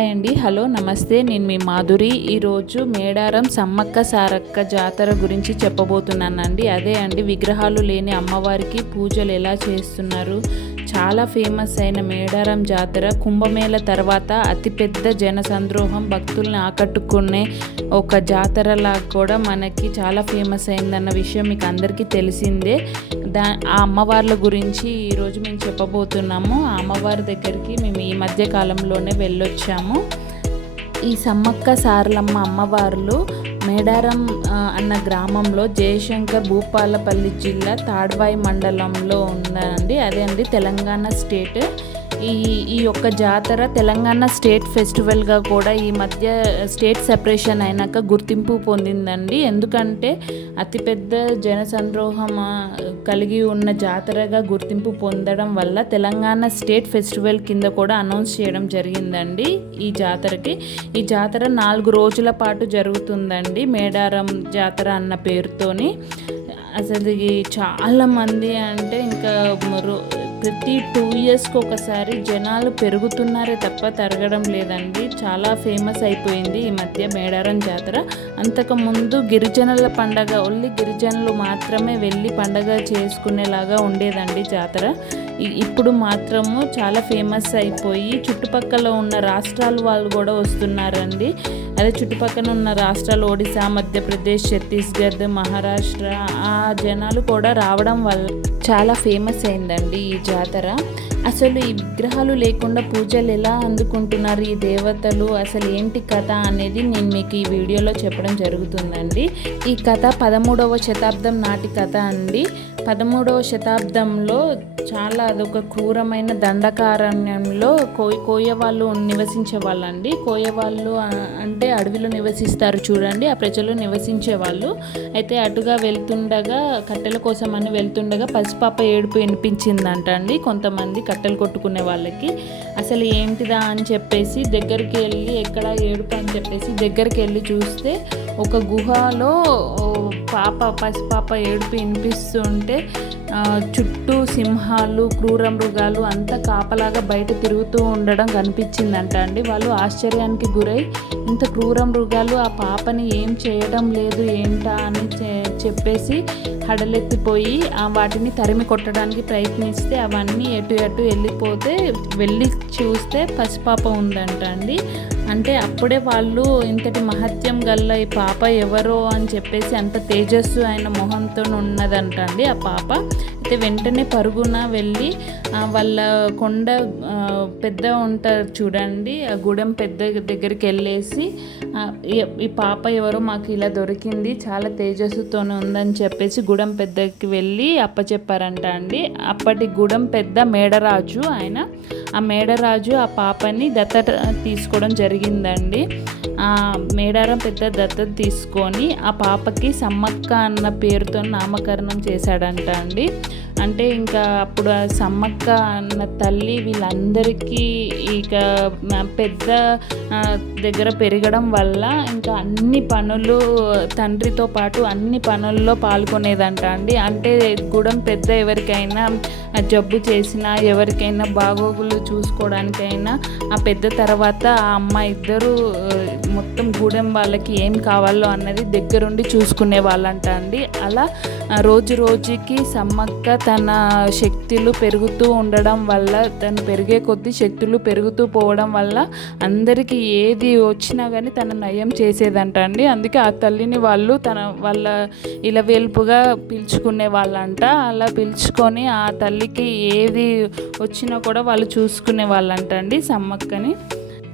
Hi అండి. Hello నమస్తే. నేను మీ మాధురి. ఈరోజు మేడారం సమ్మక్క సారక్క జాతర గురించి చెప్పబోతున్నానండి. అదే అండి విగ్రహాలు లేని అమ్మవారికి పూజలు ఎలా చేస్తున్నారు? చాలా ఫేమస్ అయిన మేడారం జాతర కుంభమేళ తర్వాత అతిపెద్ద జనసంద్రోహం భక్తుల్ని ఆకట్టుకునే ఒక జాతరలా కూడా మనకి చాలా ఫేమస్ అయిందన్న విషయం మీకు అందరికీ తెలిసిందే. దా ఆ అమ్మవార్ల గురించి ఈరోజు మేము చెప్పబోతున్నాము. ఆ అమ్మవారి దగ్గరికి మేము ఈ మధ్య కాలంలోనే వెళ్ళొచ్చాము. ఈ సమ్మక్క సారలమ్మ అమ్మవార్లు మేడారం అన్న గ్రామంలో జయశంకర్ భూపాలపల్లి జిల్లా తాడ్వాయి మండలంలో ఉందండి. అదే అండి తెలంగాణ స్టేట్ ఈ ఈ యొక్క జాతర తెలంగాణ స్టేట్ ఫెస్టివల్గా కూడా ఈ మధ్య స్టేట్ సెపరేషన్ అయినాక గుర్తింపు పొందిందండి. ఎందుకంటే అతిపెద్ద జన సంద్రోహం కలిగి ఉన్న జాతరగా గుర్తింపు పొందడం వల్ల తెలంగాణ స్టేట్ ఫెస్టివల్ కింద కూడా అనౌన్స్ చేయడం జరిగిందండి ఈ జాతరకి. ఈ జాతర నాలుగు రోజుల పాటు జరుగుతుందండి మేడారం జాతర అన్న పేరుతోని. అసలు ఈ చాలా మంది అంటే ఇంకా ప్రతి టూ ఇయర్స్కి ఒకసారి జనాలు పెరుగుతున్నారే తప్ప తరగడం లేదండి. చాలా ఫేమస్ అయిపోయింది ఈ మధ్య మేడారం జాతర. అంతకుముందు గిరిజనుల పండగ ఓన్లీ గిరిజనులు మాత్రమే వెళ్ళి పండగ చేసుకునేలాగా ఉండేదండి జాతర. ఇప్పుడు మాత్రము చాలా ఫేమస్ అయిపోయి చుట్టుపక్కల ఉన్న రాష్ట్రాల వాళ్ళు కూడా వస్తున్నారండి. అదే చుట్టుపక్కల ఉన్న రాష్ట్రాలు ఒడిశా మధ్యప్రదేశ్ ఛత్తీస్గఢ్ మహారాష్ట్ర ఆ జనాలు కూడా రావడం వల్ల చాలా ఫేమస్ అయిందండి ఈ జాతర. అసలు ఈ విగ్రహాలు లేకుండా పూజలు ఎలా అందుకుంటున్నారు ఈ దేవతలు? అసలు ఏంటి కథ అనేది నేను మీకు ఈ వీడియోలో చెప్పడం జరుగుతుందండి. ఈ కథ పదమూడవ శతాబ్దం నాటి కథ అండి. పదమూడవ శతాబ్దంలో చాలా అదొక క్రూరమైన దండకారణ్యంలో కోయ కోయ వాళ్ళు నివసించే వాళ్ళండి కోయ వాళ్ళు అంటే అడవిలో నివసిస్తారు చూడండి ఆ ప్రజలు నివసించే వాళ్ళు అయితే అటుగా వెళ్తుండగా కట్టెల కోసం అని వెళ్తుండగా పాప ఏడుపు వినిపించిందంట అండి కొంతమంది కట్టెలు కొట్టుకునే వాళ్ళకి అసలు ఏంటిదా? అని చెప్పేసి దగ్గరికి వెళ్ళి ఎక్కడ ఏడుపు? అని చెప్పేసి దగ్గరికి వెళ్ళి చూస్తే ఒక గుహలో పాప పసిపాప ఏడుపు వినిపిస్తుంటే చుట్టూ సింహాలు క్రూర మృగాలు అంతా కాపలాగా బయట తిరుగుతూ ఉండడం కనిపించిందంట అండి. వాళ్ళు ఆశ్చర్యానికి గురై ఇంత క్రూర మృగాలు ఆ పాపని ఏం చేయడం లేదు ఏంటా? అని చెప్పేసి హడలెత్తిపోయి ఆ వాటిని తరిమి కొట్టడానికి ప్రయత్నిస్తే అవన్నీ ఎటు ఎటు వెళ్ళిపోతే వెళ్ళి చూస్తే పసిపాప ఉందంట అండి. అంటే అప్పుడే వాళ్ళు ఇంతటి మహత్యం గల్ల ఈ పాప ఎవరో అని చెప్పేసి అంత తేజస్సు ఆయన మొహంతో ఉన్నదంట అండి ఆ పాప. అయితే వెంటనే పరుగున వెళ్ళి వాళ్ళ కొండ పెద్ద ఉంటారు చూడండి ఆ గుడెం పెద్ద దగ్గరికి వెళ్ళేసి ఈ- పాప ఎవరో మాకు ఇలా దొరికింది చాలా తేజస్సుతోనే ఉందని చెప్పేసి గుడెం పెద్దకి వెళ్ళి అప్పచెప్పారంట అండి. అప్పటి గూడెం పెద్ద మేడరాజు ఆయన. ఆ మేడరాజు ఆ పాపని దత్తత తీసుకోవడం జరిగింది జరిగిందండి. ఆ మేడారం పెద్ద దత్తత తీసుకొని ఆ పాపకి సమ్మక్క అన్న పేరుతో నామకరణం చేశాడంట అండి. అంటే ఇంకా అప్పుడు సమ్మక్క అన్న తల్లి వీళ్ళందరికీ ఇక పెద్ద దగ్గర పెరగడం వల్ల ఇంకా అన్ని పనులు తండ్రితో పాటు అన్ని పనుల్లో పాల్గొనేదంట అండి. అంటే గుడం పెద్ద ఎవరికైనా జబ్బు చేసినా ఎవరికైనా బాగోగులు చూసుకోవడానికైనా ఆ పెద్ద తర్వాత ఆ అమ్మాయి ఇద్దరు మొత్తం గూడెం వాళ్ళకి ఏం కావాలో అన్నది దగ్గరుండి చూసుకునే వాళ్ళంట అండి. అలా రోజు రోజుకి సమ్మక్క తన శక్తులు పెరుగుతూ ఉండడం వల్ల తను పెరిగే కొద్దీ శక్తులు పెరుగుతూ పోవడం వల్ల అందరికీ ఏది వచ్చినా కానీ తన నయం చేసేదంట అండి. అందుకే ఆ తల్లిని వాళ్ళు తన వాళ్ళ ఇలవేల్పుగా పిలుచుకునే వాళ్ళంట. అలా పిలుచుకొని ఆ తల్లికి ఏది వచ్చినా కూడా వాళ్ళు చూసుకునే వాళ్ళంట అండి సమ్మక్కని.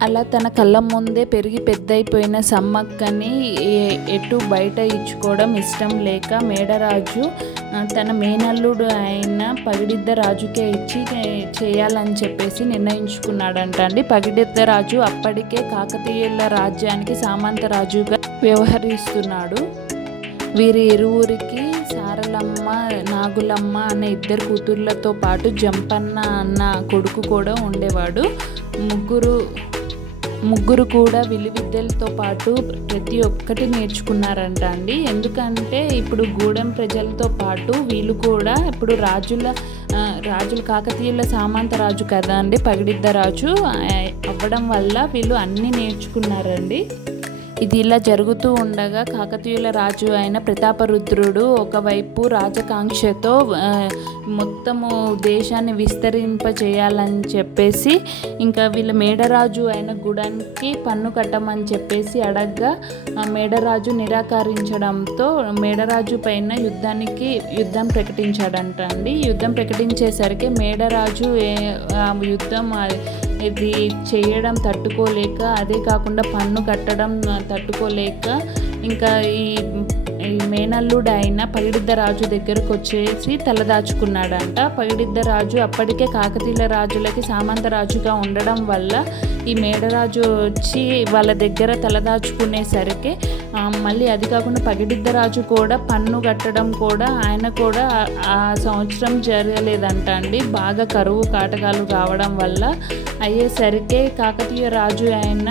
అలా తన కళ్ళ ముందే పెరిగి పెద్దయిపోయిన సమ్మక్కని ఎటు బయట ఇచ్చుకోవడం ఇష్టం లేక మేడరాజు తన మేనల్లుడు అయిన పగిడిద్ద రాజుకే ఇచ్చి చేయాలని చెప్పేసి నిర్ణయించుకున్నాడంట అండి. పగిడిద్ద రాజు అప్పటికే కాకతీయుల రాజ్యానికి సామంత రాజుగా వ్యవహరిస్తున్నాడు. వీరి ఇరువురికి సారలమ్మ నాగులమ్మ అనే ఇద్దరు కూతుర్లతో పాటు జంపన్న అన్న కొడుకు కూడా ఉండేవాడు. ముగ్గురు ముగ్గురు కూడా విలువిద్యలతో పాటు ప్రతి ఒక్కటి నేర్చుకున్నారంట అండి. ఎందుకంటే ఇప్పుడు గూడెం ప్రజలతో పాటు వీళ్ళు కూడా ఇప్పుడు రాజుల రాజులు కాకతీయుల సామంత రాజు కదా అండి పగిడిద్ద రాజు అవ్వడం వల్ల వీళ్ళు అన్నీ నేర్చుకున్నారండి. ఇది ఇలా జరుగుతూ ఉండగా కాకతీయుల రాజు అయిన ప్రతాపరుద్రుడు ఒకవైపు రాజకాంక్షతో మొత్తము దేశాన్ని విస్తరింపచేయాలని చెప్పేసి ఇంకా వీళ్ళ మేడరాజు అయిన గుడానికి పన్ను కట్టమని చెప్పేసి అడగ్గా ఆ మేడరాజు నిరాకరించడంతో మేడరాజు పైన యుద్ధానికి యుద్ధం ప్రకటించాడంట అండి యుద్ధం ప్రకటించేసరికి మేడరాజు ఏ- ఆ యుద్ధం ఇది చేయడం తట్టుకోలేక అదే కాకుండా పన్ను కట్టడం తట్టుకోలేక ఇంకా ఈ మేనల్లుడు అయిన పగిడిద్ద రాజు దగ్గరకు వచ్చేసి తలదాచుకున్నాడంట పగిడిద్ద రాజు అప్పటికే కాకతీయుల రాజులకి సామంత రాజుగా ఉండడం వల్ల ఈ మేడరాజు వచ్చి వాళ్ళ దగ్గర తలదాచుకునేసరికి మళ్ళీ అది కాకుండా పగిడిద్ద రాజు కూడా పన్ను కట్టడం కూడా ఆయన కూడా ఆ- సంవత్సరం జరగలేదంట అండి. బాగా కరువు కాటకాలు కావడం వల్ల అయ్యేసరికి కాకతీయ రాజు అయిన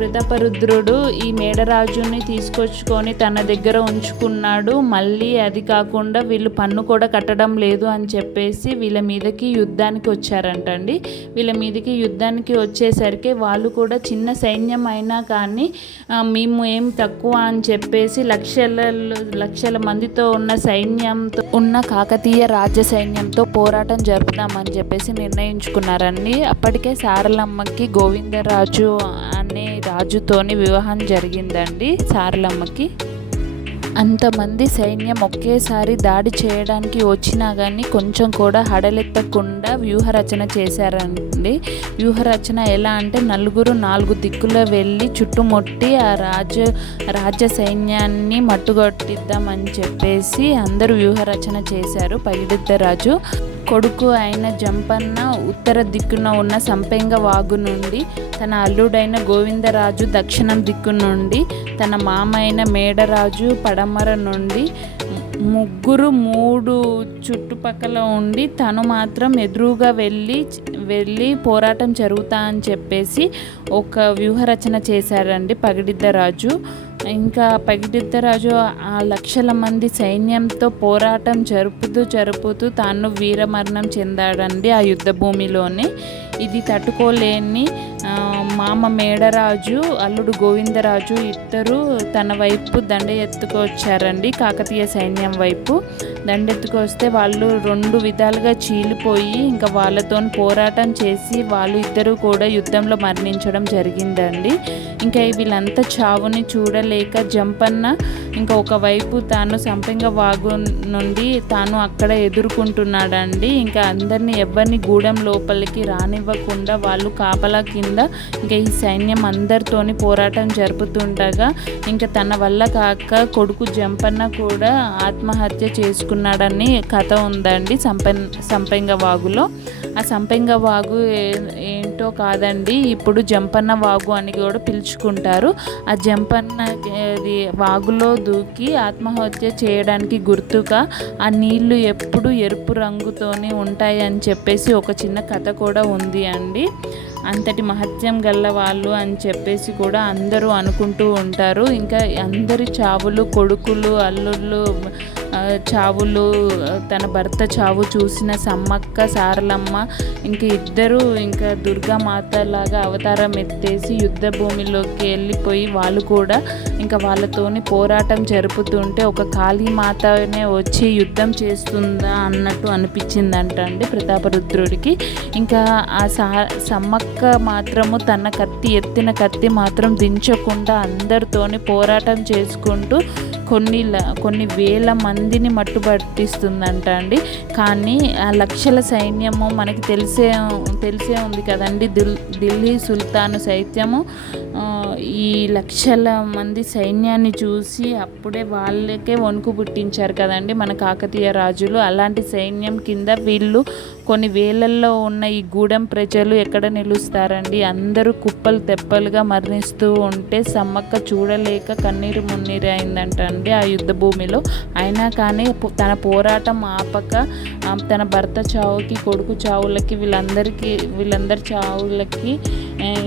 ప్రతాపరుద్రుడు ఈ మేడరాజుని తీసుకొచ్చుకొని తన దగ్గర ఉంచుకున్నాడు. మళ్ళీ అది కాకుండా వీళ్ళు పన్ను కూడా కట్టడం లేదు అని చెప్పేసి వీళ్ళ మీదకి యుద్ధానికి వచ్చారంటండి. వీళ్ళ మీదకి యుద్ధానికి వచ్చేసరికి వాళ్ళు కూడా చిన్న సైన్యం అయినా కానీ మేము ఏం తక్కువ అని చెప్పేసి లక్షల లక్షల మందితో ఉన్న సైన్యంతో ఉన్న కాకతీయ రాజ్య సైన్యంతో పోరాటం జరుపుదామని చెప్పేసి నిర్ణయించుకున్నారండి. అప్పటికే సారలమ్మకి గోవిందరాజు అనే రాజుతోని వివాహం జరిగిందండి సారలమ్మకి. అంతమంది సైన్యం ఒకేసారి దాడి చేయడానికి వచ్చినా కానీ కొంచెం కూడా హడలెత్తకుండా వ్యూహరచన చేశారండి. వ్యూహరచన ఎలా అంటే నలుగురు నాలుగు దిక్కుల వెళ్ళి చుట్టుముట్టి ఆ రాజ రాజ్య సైన్యాన్ని మట్టుగొట్టిద్దామని చెప్పేసి అందరూ వ్యూహరచన చేశారు. పగిడిద్ద రాజు కొడుకు అయిన జంపన్న ఉత్తర దిక్కున ఉన్న సంపెంగ వాగు నుండి తన అల్లుడైన గోవిందరాజు దక్షిణం దిక్కు నుండి తన మామ అయిన మేడరాజు పడమర నుండి ముగ్గురు మూడు చుట్టుపక్కల ఉండి తను మాత్రం ఎదురుగా వెళ్ళి వెళ్ళి పోరాటం జరుగుతా అని చెప్పేసి ఒక వ్యూహరచన చేశారండి పగిడిద్దరాజు. ఇంకా పగిడిద్దరాజు ఆ లక్షల మంది సైన్యంతో పోరాటం జరుపుతూ జరుపుతూ తాను వీరమరణం చెందాడండి ఆ యుద్ధ భూమిలోనే ఇది తట్టుకోలేని మామ మేడరాజు అల్లుడు గోవిందరాజు ఇద్దరు తన వైపు దండ ఎత్తుకొచ్చారండి కాకతీయ సైన్యం వైపు. దండెత్తుకొస్తే వాళ్ళు రెండు విధాలుగా చీలిపోయి ఇంకా వాళ్ళతో పోరాటం చేసి వాళ్ళు ఇద్దరు కూడా యుద్ధంలో మరణించడం జరిగిందండి. ఇంకా వీళ్ళంతా చావుని చూడలేక జంపన్న ఇంకా ఒకవైపు తాను సంపెంగ వాగు నుండి తాను అక్కడ ఎదుర్కొంటున్నాడండి. ఇంకా అందరినీ ఎవరిని గూడెం లోపలికి రానివ్వకుండా వాళ్ళు కాపలా కింద ఇంకా ఈ సైన్యం అందరితోని పోరాటం జరుపుతుండగా ఇంకా తన వల్ల కాక కొడుకు జంపన్న కూడా ఆత్మహత్య చేసుకున్నాడని కథ ఉందండి సంపెన్ సంపెంగ వాగులో ఆ సంపెంగ వాగు ఏ- ఏంటో కాదండి ఇప్పుడు జంపన్న వాగు అని కూడా పిలుచుకుంటారు. ఆ జంపన్న అది వాగులో దూకి ఆత్మహత్య చేయడానికి గుర్తుగా ఆ నీళ్ళు ఎప్పుడు ఎరుపు రంగుతోనే ఉంటాయి అని చెప్పేసి ఒక చిన్న కథ కూడా ఉంది అండి. అంతటి మహత్యం గల్ల వాళ్ళు అని చెప్పేసి కూడా అందరూ అనుకుంటూ ఉంటారు. ఇంకా అందరి చావులు కొడుకులు అల్లుళ్ళు చావులు తన భర్త చావు చూసిన సమ్మక్క సారలమ్మ ఇంక ఇద్దరు ఇంకా దుర్గామాత లాగా అవతారం ఎత్తేసి యుద్ధ భూమిలోకి వెళ్ళిపోయి వాళ్ళు కూడా ఇంకా వాళ్ళతోని పోరాటం జరుపుతుంటే ఒక కాళీమాతనే వచ్చి యుద్ధం చేస్తుందా అన్నట్టు అనిపించిందంట అండి ప్రతాపరుద్రుడికి. ఇంకా ఆ సా సమ్మక్క మాత్రము తన కత్తి ఎత్తిన కత్తి మాత్రం దించకుండా అందరితోని పోరాటం చేసుకుంటూ కొన్ని ల- కొన్ని వేల మందిని మట్టుబట్టిస్తుందంట అండి. కానీ ఆ లక్షల సైన్యము మనకి తెలిసే తెలిసే ఉంది కదండి. దిల్ ఢిల్లీ సుల్తాను సైత్యము ఈ లక్షల మంది సైన్యాన్ని చూసి అప్పుడే వాళ్ళకే వణుకు పుట్టించారు కదండి మన కాకతీయ రాజులు. అలాంటి సైన్యం కింద వీళ్ళు కొన్ని వేలల్లో ఉన్న ఈ గూడెం ప్రజలు ఎక్కడ నిలుస్తారండి? అందరూ కుప్పలు తెప్పలుగా మరణిస్తూ ఉంటే సమ్మక్క చూడలేక కన్నీరు మున్నీరు అయిందంట అండి ఆ యుద్ధ భూమిలో. అయినా కానీ తన పోరాటం ఆపక తన భర్త చావుకి కొడుకు చావులకి వీళ్ళందరికీ వీళ్ళందరి చావులకి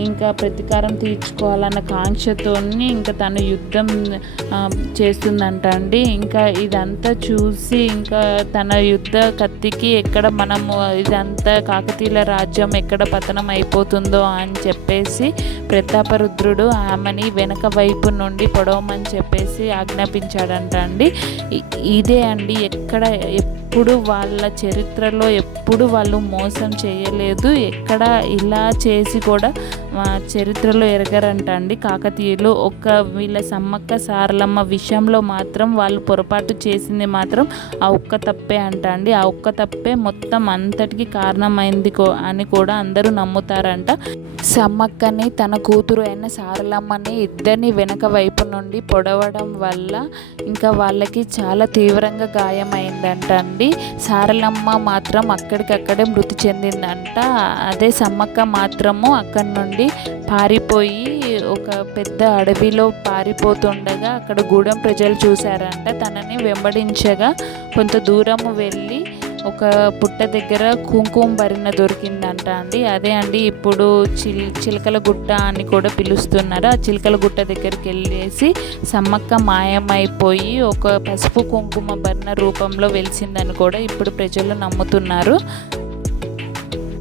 ఇంకా ప్రతీకారం తీర్చుకోవాలన్న కాంక్షతోని ఇంకా తను యుద్ధం చేస్తుందంట అండి ఇంకా ఇదంతా చూసి ఇంకా తన యుద్ధ కత్తికి ఎక్కడ మనము ఇదంతా కాకతీయుల రాజ్యం ఎక్కడ పతనం అయిపోతుందో అని చెప్పేసి ప్రతాపరుద్రుడు ఆమెని వెనక వైపు నుండి పొడవమని చెప్పేసి ఆజ్ఞాపించాడంట అండి. ఇదే అండి ఎక్కడ ఎప్పుడు వాళ్ళ చరిత్రలో ఎప్పుడు వాళ్ళు మోసం చేయలేదు ఎక్కడ ఇలా చేసి కూడా చరిత్రలో ఎరగరంట అండి. కాకతీయులు ఒక్క వీళ్ళ సమ్మక్క సారలమ్మ విషయంలో మాత్రం వాళ్ళు పొరపాటు చేసింది మాత్రం ఆ ఒక్క తప్పే అంట అండి. ఆ ఒక్క తప్పే మొత్తం అంతటికి కారణమైంది కో- అని కూడా అందరూ నమ్ముతారంట. సమ్మక్కని తన కూతురు అయిన సారలమ్మని ఇద్దరిని వెనక వైపు నుండి పొడవడం వల్ల ఇంకా వాళ్ళకి చాలా తీవ్రంగా గాయమైందంట అండి. సారలమ్మ మాత్రం అక్కడికక్కడే మృతి చెందిందంట. అదే సమ్మక్క మాత్రము అక్కడి నుండి పారిపోయి ఒక పెద్ద అడవిలో పారిపోతుండగా అక్కడ గూడెం ప్రజలు చూశారంట. తనని వెంబడించగా కొంత దూరం వెళ్ళి ఒక పుట్ట దగ్గర కుంకుమ భరిన దొరికిందంట అండి. అదే అండి ఇప్పుడు చిల్ చిలకల గుట్ట అని కూడా పిలుస్తున్నారు. ఆ చిలకల గుట్ట దగ్గరికి వెళ్ళేసి సమ్మక్క మాయమైపోయి ఒక పసుపు కుంకుమ భరిన రూపంలో వెలిసిందని కూడా ఇప్పుడు ప్రజలు నమ్ముతున్నారు.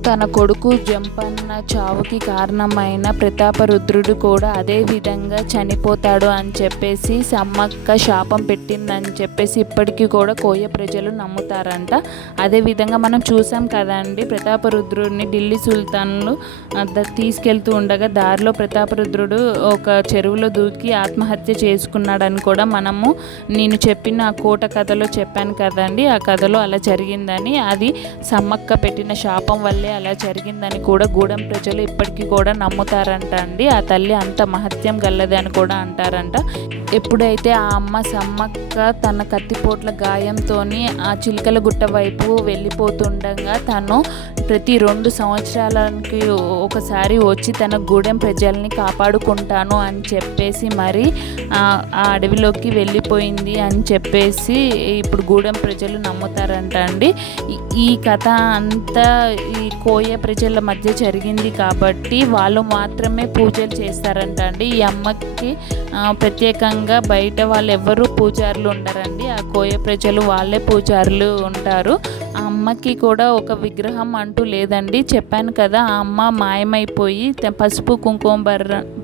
తన కొడుకు జంపన్న చావుకి కారణమైన ప్రతాపరుద్రుడు కూడా అదే విధంగా చనిపోతాడు అని చెప్పేసి సమ్మక్క శాపం పెట్టిందని చెప్పేసి ఇప్పటికీ కూడా కోయ ప్రజలు నమ్ముతారంట. అదే విధంగా మనం చూసాం కదండి ప్రతాపరుద్రుడిని ఢిల్లీ సుల్తాన్లు తీసుకెళ్తూ ఉండగా దారిలో ప్రతాపరుద్రుడు ఒక చెరువులో దూకి ఆత్మహత్య చేసుకున్నాడని కూడా మనము నేను చెప్పిన ఆ కోట కథలో చెప్పాను కదండి. ఆ కథలో అలా జరిగిందని అది సమ్మక్క పెట్టిన శాపం వల్లే అలా జరిగిందని కూడా గూడెం ప్రజలు ఇప్పటికీ కూడా నమ్ముతారంట అండి. ఆ తల్లి అంత మహత్యం గల్లది అని కూడా అంటారంట. ఎప్పుడైతే ఆ అమ్మ సమ్మక్క తన కత్తిపోట్ల గాయంతో ఆ చిలకల గుట్ట వైపు వెళ్ళిపోతుండగా తను ప్రతి రెండు సంవత్సరాలకి ఒకసారి వచ్చి తన గూడెం ప్రజల్ని కాపాడుకుంటాను అని చెప్పేసి మరి ఆ అడవిలోకి వెళ్ళిపోయింది అని చెప్పేసి ఇప్పుడు గూడెం ప్రజలు నమ్ముతారంట అండి. ఈ కథ అంతా ఈ కోయ ప్రజల మధ్య జరిగింది కాబట్టి వాళ్ళు మాత్రమే పూజలు చేస్తారంట అండి ఈ అమ్మకి ప్రత్యేకంగా బయట వాళ్ళు ఎవ్వరూ పూజారులు ఉండరండి. ఆ కోయ ప్రజలు వాళ్ళే పూజారులు ఉంటారు. ఆ అమ్మకి కూడా ఒక విగ్రహం అంటూ లేదండి. చెప్పాను కదా ఆ అమ్మ మాయమైపోయి పసుపు కుంకుమ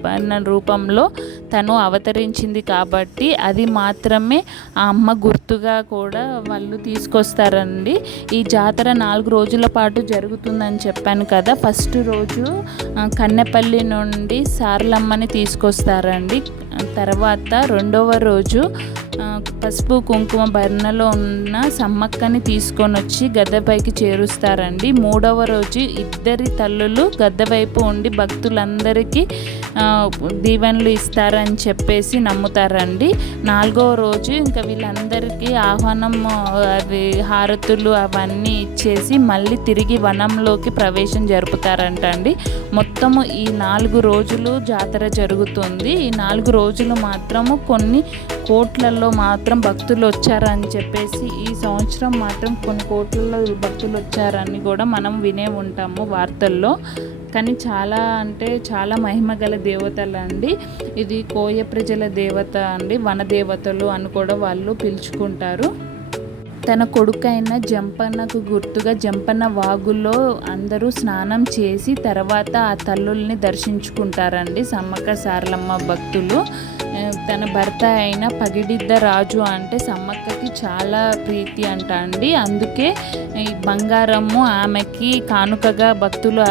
అన్న రూపంలో తను అవతరించింది కాబట్టి అది మాత్రమే ఆ అమ్మ గుర్తుగా కూడా వాళ్ళు తీసుకొస్తారండి. ఈ జాతర నాలుగు రోజుల పాటు జరుగుతుందని చెప్పాను కదా. ఫస్ట్ రోజు కన్నెపల్లి నుండి సారలమ్మని తీసుకొస్తారండి. తర్వాత రెండవ రోజు పసుపు కుంకుమ భరణలో ఉన్న సమ్మక్కని తీసుకొని వచ్చి గద్దెపైకి చేరుస్తారండి. మూడవ రోజు ఇద్దరి తల్లులు గద్దెవైపు ఉండి భక్తులందరికీ దీవెనలు ఇస్తారని చెప్పేసి నమ్ముతారండి. నాలుగవ రోజు ఇంకా వీళ్ళందరికీ ఆహ్వానం అవి హారతులు అవన్నీ ఇచ్చేసి మళ్ళీ తిరిగి వనంలోకి ప్రవేశం జరుపుతారంట అండి మొత్తము ఈ నాలుగు రోజులు జాతర జరుగుతుంది. ఈ నాలుగు రోజులు రోజులు మాత్రము కొన్ని కోట్లలో మాత్రం భక్తులు వచ్చారని చెప్పేసి ఈ సంవత్సరం మాత్రం కొన్ని కోట్లలో భక్తులు వచ్చారని కూడా మనం వినే ఉంటాము వార్తల్లో. కానీ చాలా అంటే చాలా మహిమ గల దేవతలు అండి ఇది కోయ ప్రజల దేవత అండి వన దేవతలు అని కూడా వాళ్ళు పిలుచుకుంటారు. తన కొడుకైన జంపన్నకు గుర్తుగా జంపన్న వాగులో అందరూ స్నానం చేసి తర్వాత ఆ తల్లుల్ని దర్శించుకుంటారండి సమ్మక్క సారలమ్మ భక్తులు. తన భర్త అయిన పగిడిద్ద రాజు అంటే సమ్మక్కకి చాలా ప్రీతి అంట అండి. అందుకే ఈ బంగారము ఆమెకి కానుకగా భక్తులు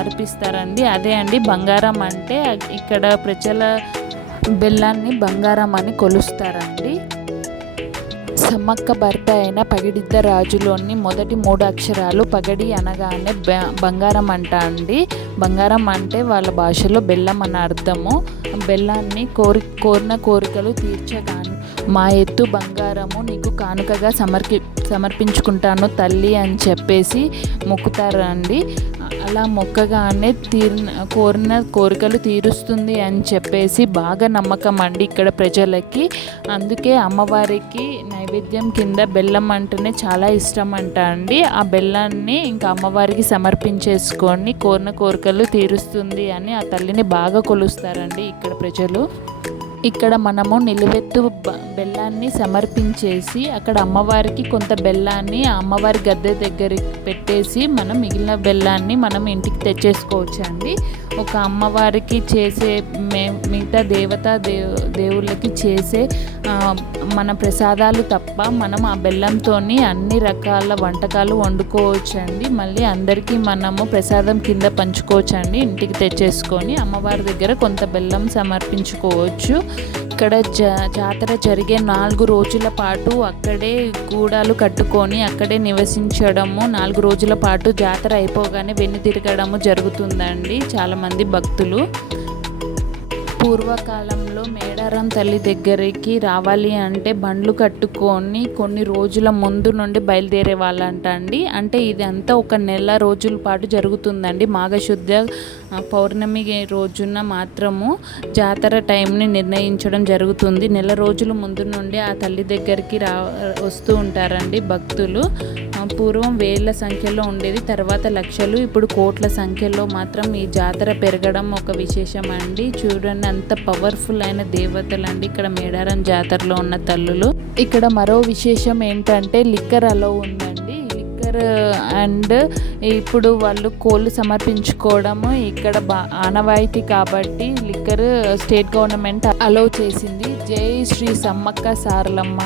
అర్పిస్తారండి. అదే అండి బంగారం అంటే ఇక్కడ ప్రజల బెల్లాన్ని బంగారం అని కొలుస్తారండి. సమ్మక్క భర్త అయిన పగిడిద్ద రాజులోని మొదటి మూడు అక్షరాలు పగడి అనగానే బ- బంగారం అంట అండి. బంగారం అంటే వాళ్ళ భాషలో బెల్లం అని అర్థము. బెల్లాన్ని కోరి కోరిన కోరికలు తీర్చగానే మా ఎత్తు బంగారము నీకు కానుకగా సమర్పి సమర్పించుకుంటాను తల్లి అని చెప్పేసి మొక్కుతారండి. అలా మొక్కగానే తీరిన కోరిన కోరికలు తీరుస్తుంది అని చెప్పేసి బాగా నమ్మకం అండి ఇక్కడ ప్రజలకి. అందుకే అమ్మవారికి నైవేద్యం కింద బెల్లం అంటేనే చాలా ఇష్టం అంట అండి. ఆ బెల్లాన్ని ఇంకా అమ్మవారికి సమర్పించేసుకొని కోరిన కోరికలు తీరుస్తుంది అని ఆ తల్లిని బాగా కొలుస్తారండి ఇక్కడ ప్రజలు. ఇక్కడ మనము నిలువెత్తు బెల్లాన్ని సమర్పించేసి అక్కడ అమ్మవారికి కొంత బెల్లాన్ని అమ్మవారి గద్దె దగ్గర పెట్టేసి మనం మిగిలిన బెల్లాన్ని మనం ఇంటికి తెచ్చేసుకోవచ్చు అండి ఒక అమ్మవారికి చేసే మే మిగతా దేవతా దేవు దేవుళ్ళకి చేసే మన ప్రసాదాలు తప్ప మనం ఆ బెల్లంతోని అన్ని రకాల వంటకాలు వండుకోవచ్చు అండి మళ్ళీ అందరికీ మనము ప్రసాదం కింద పంచుకోవచ్చు అండి ఇంటికి తెచ్చేసుకొని అమ్మవారి దగ్గర కొంత బెల్లం సమర్పించుకోవచ్చు. ఇక్కడ జా జాతర జరిగే నాలుగు రోజుల పాటు అక్కడే గూడాలు కట్టుకొని అక్కడే నివసించడము నాలుగు రోజుల పాటు జాతర అయిపోగానే వెన్ను తిరగడము జరుగుతుందండి. చాలామంది భక్తులు. పూర్వకాలంలో మేడారం తల్లి దగ్గరికి రావాలి అంటే బండ్లు కట్టుకొని కొన్ని రోజుల ముందు నుండి బయలుదేరే వాళ్ళంట అండి. అంటే ఇదంతా ఒక నెల రోజుల పాటు జరుగుతుందండి. మాఘశుద్ధ పౌర్ణమి రోజున మాత్రము జాతర టైంని నిర్ణయించడం జరుగుతుంది. నెల రోజుల ముందు నుండి ఆ తల్లి దగ్గరికి రా వస్తూ ఉంటారండి భక్తులు. పూర్వం వేల సంఖ్యలో ఉండేది తర్వాత లక్షలు ఇప్పుడు కోట్ల సంఖ్యలో మాత్రం ఈ జాతర పెరగడం ఒక విశేషం అండి చూడండి అంత పవర్ఫుల్ అయిన దేవ దేవతలండి. ఇక్కడ మేడారం జాతరలో ఉన్న తల్లులు. ఇక్కడ మరో విశేషం ఏంటంటే లిక్కర్ అలో ఉందండి. లిక్కర్ అండ్ ఇప్పుడు వాళ్ళు కోళ్ళు సమర్పించుకోవడము ఇక్కడ బా ఆనవాయితీ కాబట్టి లిక్కర్ స్టేట్ గవర్నమెంట్ అలో చేసింది. జై శ్రీ సమ్మక్క సారలమ్మ.